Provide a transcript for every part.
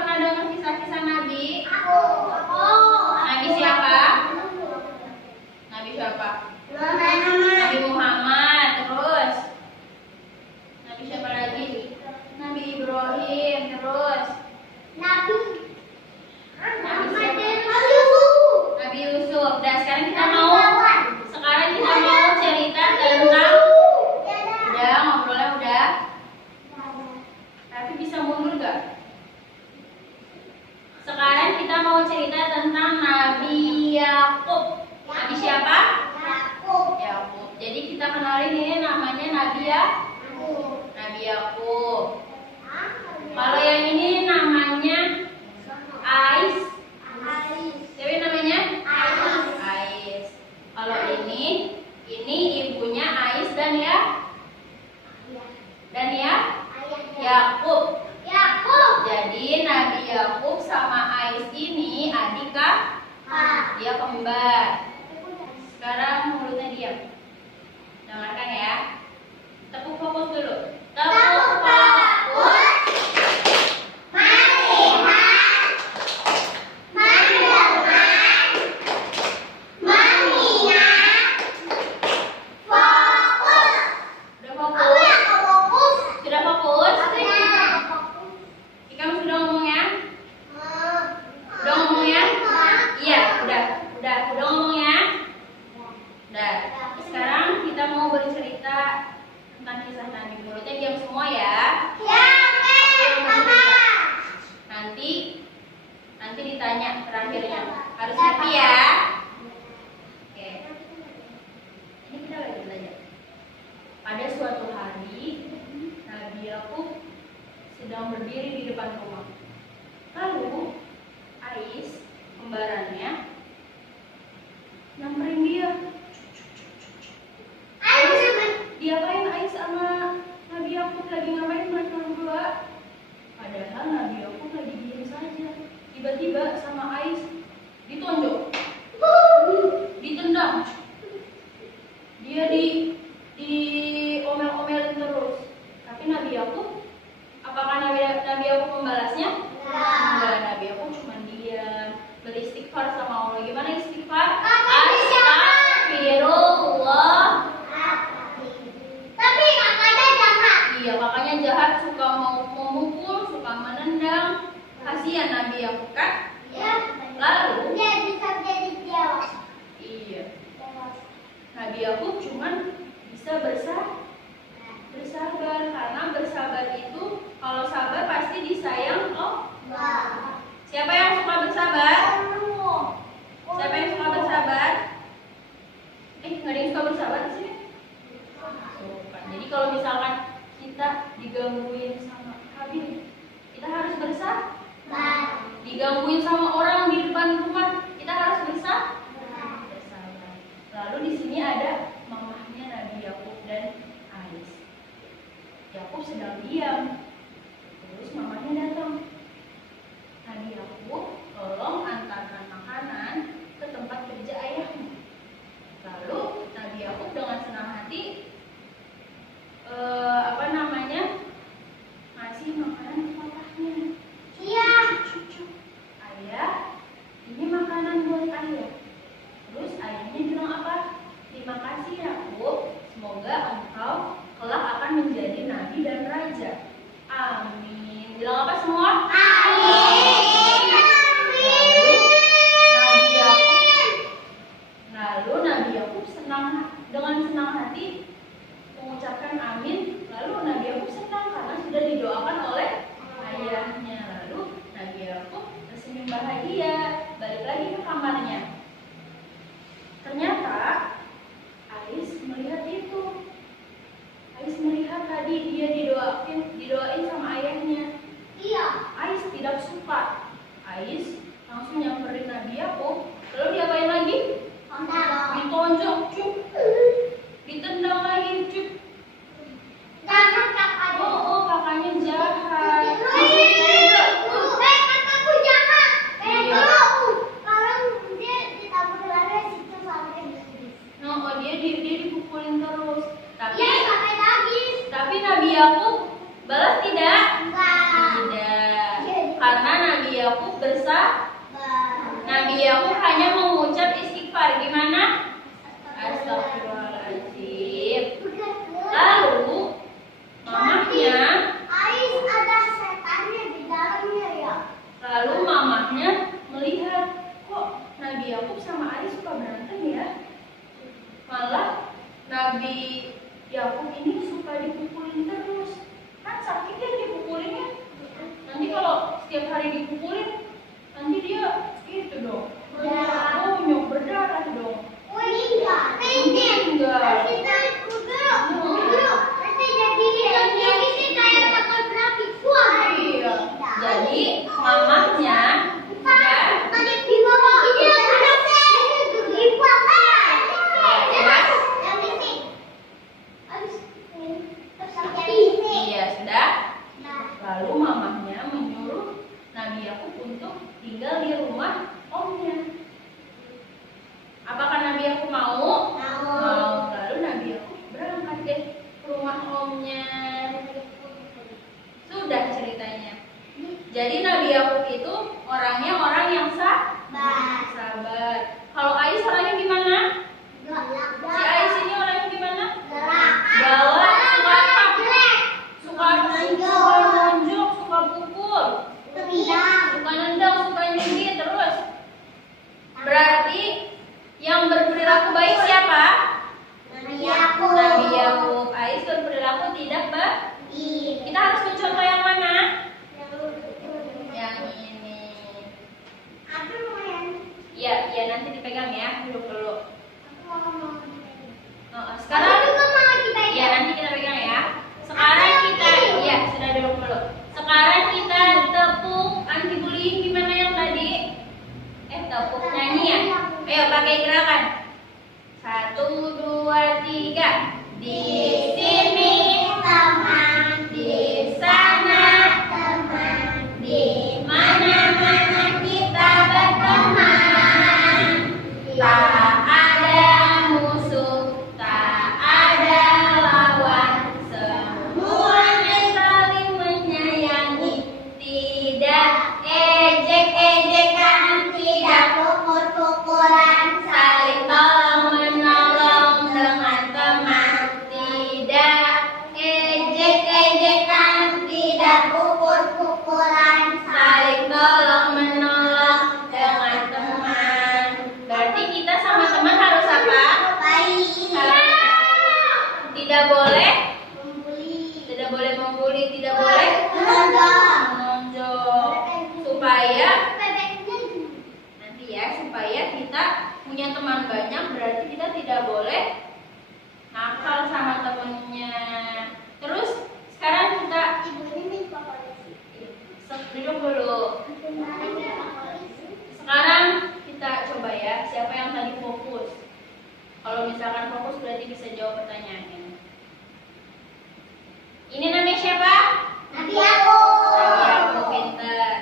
pernah dengar kisah-kisah Nabi? Aku. Nabi siapa? Nabi siapa? Nabi Muhammad. Terus Nabi siapa lagi? Nabi Ibrahim. Terus Nabi Yusuf. Dan sekarang kita mau cerita tentang udah ngobrolnya udah. Tapi bisa mundur gak? Sekarang kita mau cerita tentang Nabi Yakub. Nabi siapa? Yakub. Jadi kita kenalin ini namanya Nabi Yakub. Kalau yang ini namanya Ais. Siapa namanya? Ais. Kalau ini ibunya Ais dan Yakub. Jadi Nabi Yakub sama Ais ini adik kakak. Dia kembar. Sekarang mulutnya diam. Dengarkan ya. Tepuk fokus dulu. Tepuk fokus. Sekarang kita mau bercerita tentang kisah Nabi. Mulutnya diam semua ya. Nanti ditanya terakhirnya. Harus happy ya. Oke. Ini kita lagi belajar. Pada suatu hari Nabi Yakub sedang berdiri di depan rumah. Lalu Ais, kembarannya, nyamperin dia. Diapain Ais sama Nabi Yakub lagi ngapain mereka berdua? Padahal Nabi Yakub lagi diam saja. Tiba-tiba sama Ais ditonjok, ditendang. Dia diomel-omelin terus. Tapi Nabi Yakub, apakah Nabi Yakub membalasnya? Enggak, Nabi Yakub cuma diam, beristighfar sama Allah. Gimana istighfar? Astagfirullah. Iya, makanya jahat, suka mau memukul, suka menendang. Kasihan Nabi Yakub kan? Lalu dia bisa jadi tewas. Iya. Nabi Yakub cuman bisa bersabar, karena bersabar itu kalau sabar pasti disayang Allah. Siapa yang suka bersabar? Siapa yang suka bersabar? Nggak ada yang suka bersabar di sini? Jadi kalau misalkan kita digangguin sama Habib, kita harus bersabar. Digangguin sama orang di depan rumah, kita harus bersabar. Lalu di sini ada mamahnya Nabi Yakub dan Ais. Yakub sedang diam. Terus mamahnya datang. Nabi Yakub, tolong antarkan makanan ke tempat kerja ayahmu. Lalu Nabi Yakub dengan senang hati ngasih makanan ke papahnya. Cucu, ayah, ini makanan buat ayah. Terus ayahnya bilang apa? Terima kasih Yakub, semoga engkau kelak akan menjadi nabi dan raja. Amin. Bilang apa semua? Lalu Nabi Yakub dengan senang hati mengucapkan amin. Lalu Nabi Yakub senang karena sudah didoakan oleh ayahnya. Lalu Nabi Yakub tersenyum bahagia, balik lagi ke kamarnya. Ternyata Ais melihat itu. Ais melihat tadi dia didoain sama ayahnya. Ais tidak suka. Ais langsung nyamperin Nabi Yakub. Lalu diapain lagi? Ditonjok, cuk. Ditendang lagi, cuk. Kakaknya jahat. Kakakku jahat. Kalau dia ditabur lada situ sampai habis. Dia dipukulin terus. Tapi Nabi Yakub balas tidak? enggak. Tidak. Karena Yakub Nabi Yakub hanya mengucap istighfar. Gimana? Astagfirullahaladzim. Lalu mamahnya, Ais ada setannya di dalamnya ya. lalu mamahnya melihat, kok Nabi Yakub sama Ais suka berantem ya? Malah Nabi Yakub ini suka dipukulin terus. Kan sakit ya dipukulinnya. Nanti kalau setiap hari dipukulin, nanti dia itu dong. Bonyok berdarah dong. Enggak. Enggak. Kita nanti jadi kayak takut berapi. Iya. Jadi mamahnya sudah Tadi di bawah ini ada di bawah. iya sudah. Lalu mamahnya menyuruh Nabi Yakub untuk tinggal di rumah omnya. Apakah Nabi Yakub mau? Mau. Lalu Nabi Yakub berangkat deh ke rumah omnya. Sudah ceritanya. Jadi Nabi Yakub itu orangnya orang yang sabar. Kalau Ais orangnya gimana? Si Ais ini orangnya gimana? Galak, suka apa? Suka nonjok, suka pukul, suka nendang, suka nyindir terus. Berarti yang berperilaku baik siapa? Nabi Yakub. Ais berperilaku tidak baik. Kita harus mencontoh yang mana? Yang ini. Iya, nanti dipegang ya, dulu. Sekarang ya nanti kita pegang ya. Sekarang kita sudah dulu. Sekarang kita tepuk anti bullying gimana yang tadi? Tepuk nyanyi ya. Ayo pakai gerakan. 1, 2, 3. Di sini teman, di sana teman, di mana-mana kita berteman. Tak ada musuh, tak ada lawan, semuanya saling menyayangi. Tidak ejek-ejekan, tidak pukul-pukulan, saling tolong-menolong dengan teman. Tidak ejek-ejekan, tidak pukul-pukulan, saling tolong-menolong dengan teman. Berarti kita sama teman harus apa? Tidak boleh membuli, tidak boleh menonjol. Supaya kita punya teman banyak, berarti kita tidak boleh nakal sama temennya. Terus sekarang kita duduk dulu. Sekarang kita coba ya, siapa yang tadi fokus? Kalau misalkan fokus berarti bisa jawab pertanyaannya. Ini namanya siapa? Nabi Yakub. Nabi Yakub, pintar.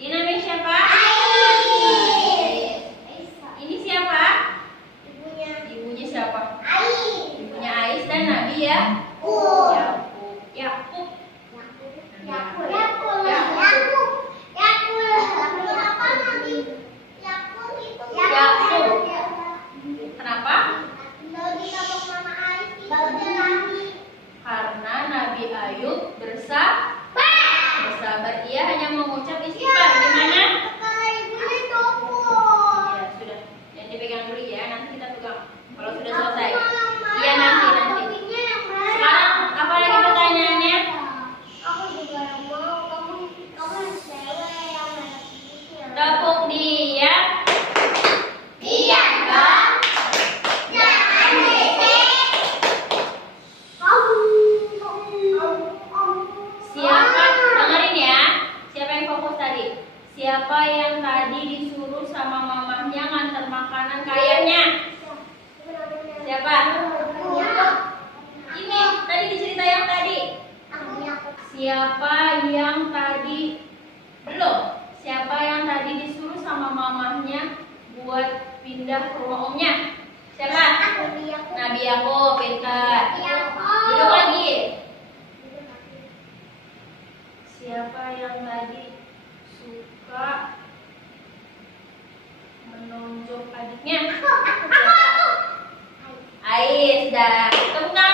Ini namanya siapa? Ini siapa? Ibunya siapa? Ibunya Ais dan Nabi Yakub. Yakub. Kenapa? Karena Nabi Ayub bersabar. Ia hanya mengucap istighfar. Gimana? Ya sudah. Jangan dipegang dulu ya. Nanti kita pegang. Kalau sudah selesai. Iya nanti. Sekarang apa lagi pertanyaannya? Aku juga mau. Kamu yang cewek yang banyak duitnya. Tepuk dia. Iya dong. Jangan berisik. Siapa? Dengerin ya. Siapa yang fokus tadi? Siapa yang tadi disuruh sama mamahnya nganter makanan ke ayahnya? Siapa? Ini tadi dicerita yang tadi. Siapa yang tadi belum? Siapa yang tadi disuruh sama mamahnya buat pindah ke rumah omnya? Siapa? Nabi Yakub, pintar. Duduk lagi. Siapa yang tadi suka menonjok adiknya. Aku. Ais, dah. Tepuk tangan.